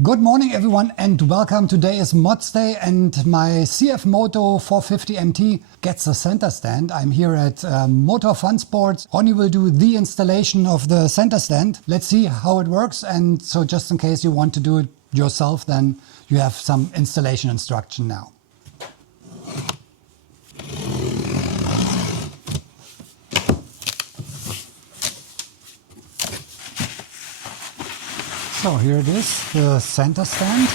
Good morning everyone and welcome. Today is Mods Day and my CFMOTO 450MT gets a center stand. I'm here at Motor Fun Sports. Ronny will do the installation of the center stand. Let's see how it works, and so just in case you want to do it yourself, then you have some installation instruction now. So here it is, the center stand.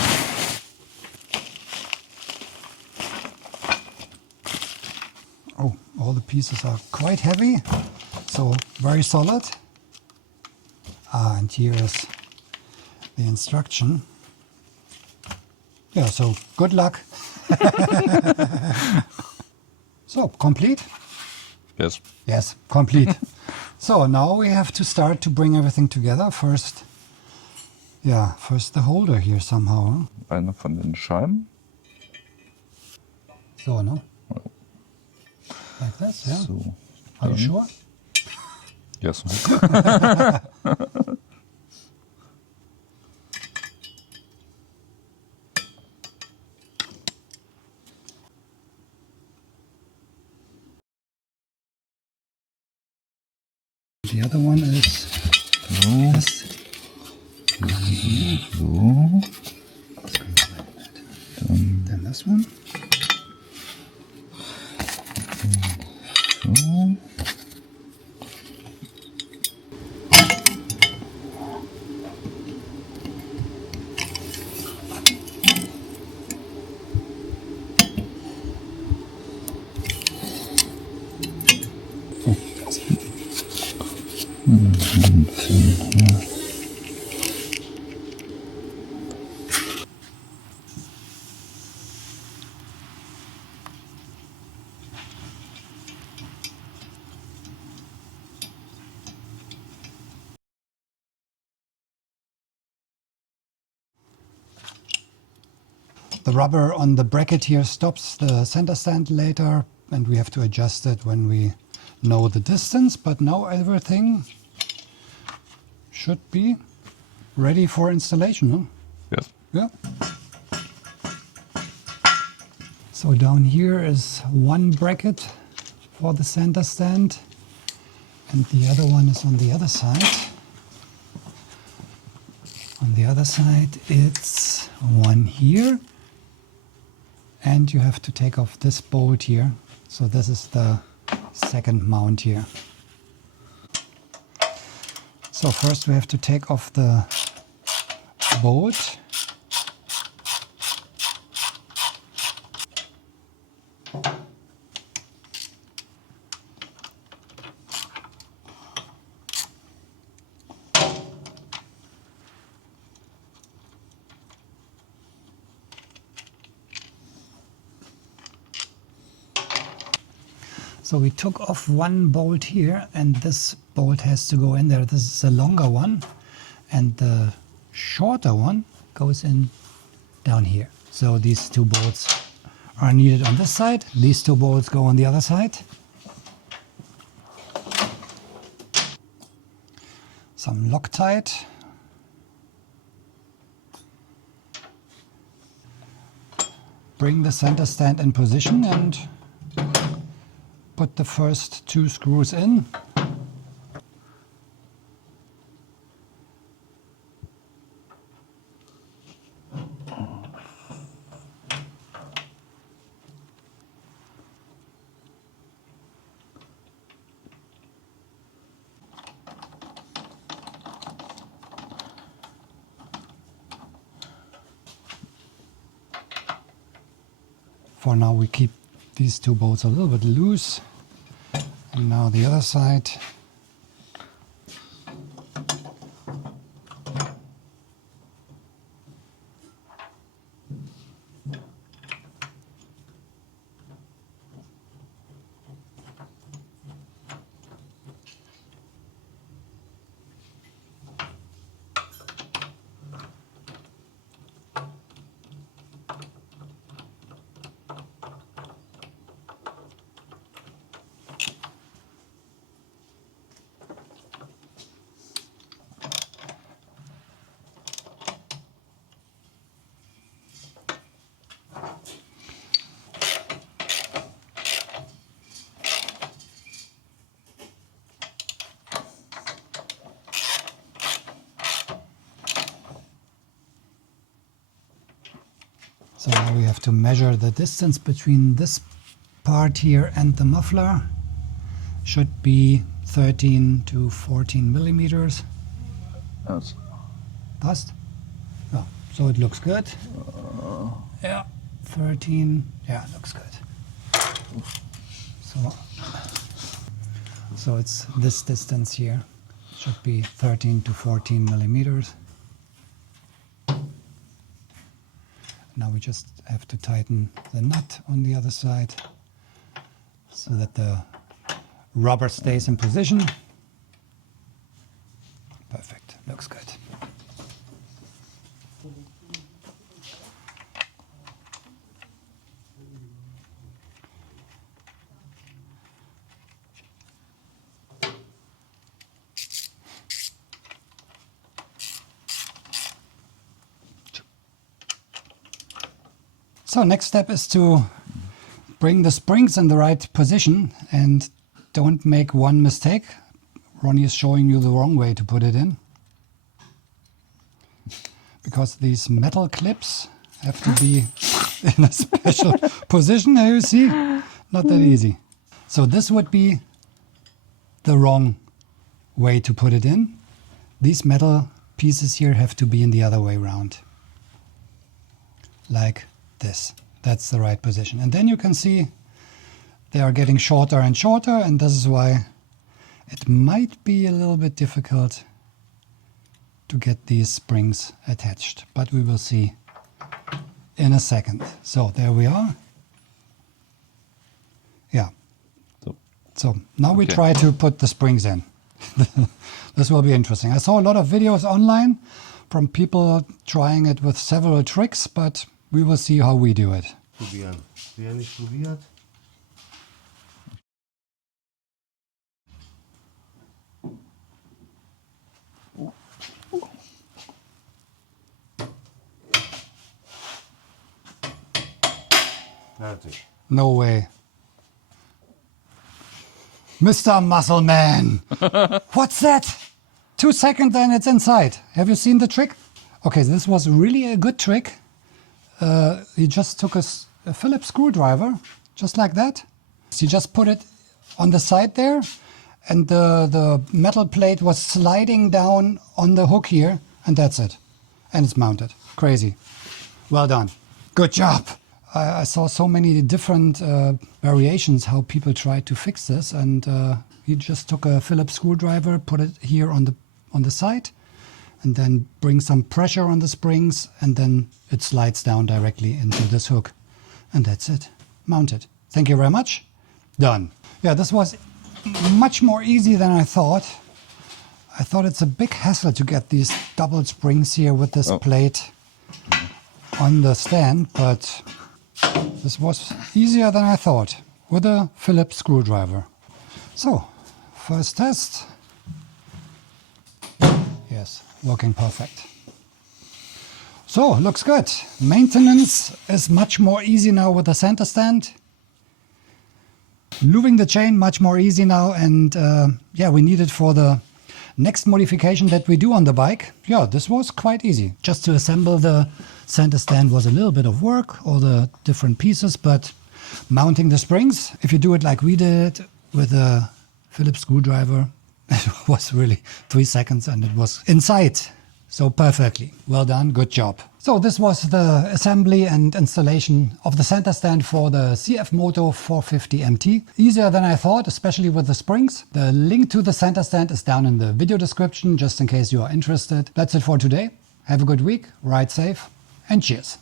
Oh, all the pieces are quite heavy, so very solid. And here is the instruction. Yeah, so good luck. So, complete? Yes. Yes, complete. So now we have to start to bring everything together. First the holder here somehow. Einer von den Scheiben. So, no? Like this, yeah? So, Are you sure? yes. The other one is this. So. Then this one. So. The rubber on the bracket here stops the center stand later, and we have to adjust it when we know the distance, but now everything should be ready for installation, huh? Yes. Yeah. So down here is one bracket for the center stand, and the other one is on the other side. On the other side it's one here, and you have to take off this bolt here. So this is the second mount here. So first we have to take off the bolt. So we took off one bolt here, and this bolt has to go in there. This is a longer one, and the shorter one goes in down here. So these two bolts are needed on this side. These two bolts go on the other side. Some Loctite. Bring the center stand in position and put the first two screws in. For now we keep these two bolts a little bit loose. And now the other side. So now we have to measure the distance between this part here and the muffler. Should be 13 to 14 millimeters. Yes. Passt? Yeah, so it looks good. Yeah, 13. Yeah, looks good. So it's this distance here. Should be 13 to 14 millimeters. Now we just have to tighten the nut on the other side so that the rubber stays in position. Perfect, looks good. So next step is to bring the springs in the right position and don't make one mistake. Ronnie is showing you the wrong way to put it in. Because these metal clips have to be in a special position, you see? Not that easy. So this would be the wrong way to put it in. These metal pieces here have to be in the other way around. Like this. That's the right position. And then you can see they are getting shorter and shorter, and this is why it might be a little bit difficult to get these springs attached, but we will see in a second. So there we are. Yeah. So now we try to put the springs in. This will be interesting. I saw a lot of videos online from people trying it with several tricks, but we will see how we do it. Probieren. Wer nicht probiert? Fertig. No way. Mr. Muscle Man. What's that? 2 seconds and it's inside. Have you seen the trick? Okay, this was really a good trick. He just took a Phillips screwdriver, just like that. He just put it on the side there, and the metal plate was sliding down on the hook here, and that's it. And it's mounted. Crazy. Well done. Good job. I saw so many different variations how people tried to fix this, and he just took a Phillips screwdriver, put it here on the side, and then bring some pressure on the springs, and then it slides down directly into this hook. And that's it. Mounted. Thank you very much. Done. Yeah, this was much more easy than I thought. I thought it's a big hassle to get these double springs here with this plate on the stand, but this was easier than I thought with a Phillips screwdriver. So, first test. Yes, working perfect. So, looks good. Maintenance is much more easy now with the center stand. Looping the chain much more easy now, and yeah, we need it for the next modification that we do on the bike. Yeah, this was quite easy. Just to assemble the center stand was a little bit of work, all the different pieces, but mounting the springs, if you do it like we did with a Phillips screwdriver, it was really 3 seconds and it was inside. So perfectly. Well done. Good job. So this was the assembly and installation of the center stand for the CFMOTO 450MT. Easier than I thought, especially with the springs. The link to the center stand is down in the video description, just in case you are interested. That's it for today. Have a good week, ride safe, and cheers.